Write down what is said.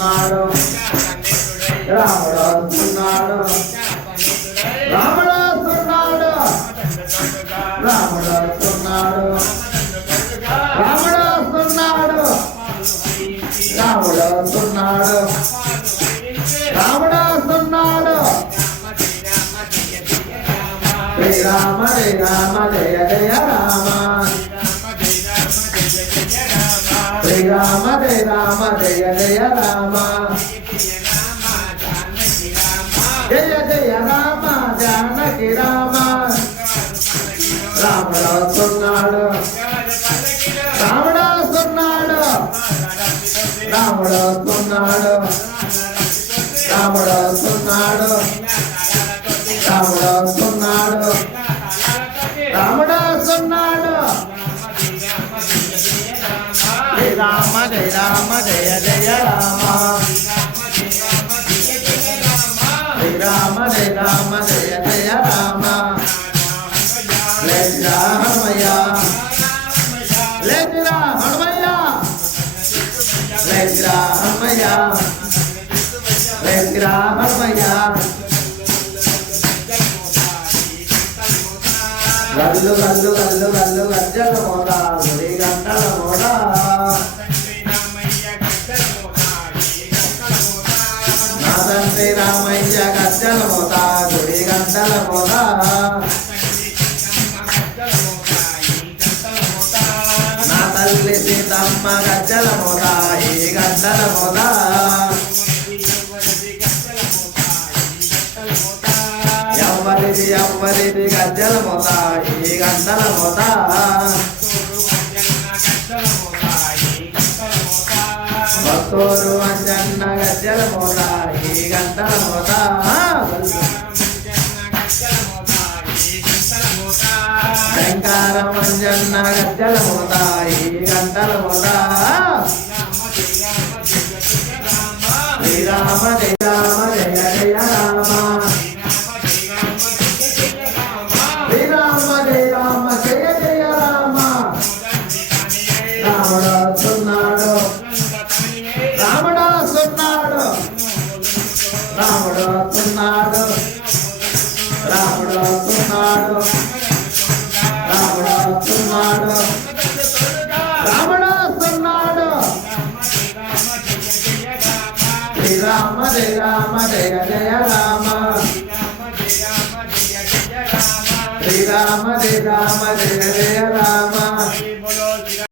వస్తున్నాడు రాముడు వస్తున్నాడు రాముడు వస్తున్నాడు రాముడు వస్తున్నాడు రాముడు వస్తున్నాడు రాముడు వస్తున్నాడు రాముడు వస్తున్నాడు శ్రీరామ రే రామ జయ జయ రామ. శ్రీరామ రే రామ జయ జయ రామ. జయ జయ రామ జానకి రామ. రాముడు వస్తున్నాడు రాముడు వస్తున్నాడు రాముడు వస్తున్నాడు రాముడు వస్తున్నాడు రామ జయ రామ జయ జయ రామ. జయ రామ జయ రామ జయ జయ రామ. లేచిరా హనుమయ్య లేచిరా హనుమయ్య లేచిరా హనుమయ్య లేచిరా హనుమయ్య గల్లు గల్లు గల్లు గల్లు గజ్జల శ్రీరామయ్య తండ్రి రామయ్య గజ్జల మోద గుడి గంటల మోద నా తల్లి సీతమ్మ గజ్జల మోద ఈ గంటల మోద ఎవ్వరిది ఎవ్వరిది గజ్జల మోద ఈ గంటల మోద భక్తోరు అంజన్న గజ్జల మోద ఈ గంటల మోద శంకారం అంజన్న గజ్జల మోద ఈ గంటల మోద శ్రీరామ జయ. వస్తున్నాడు రాముడు వస్తున్నాడు. రాముడు వస్తున్నాడు. రాముడు వస్తున్నాడు. రామ జయ రామ జయ జయ రామ. శ్రీరామ జయ రామ జయ జయ రామ.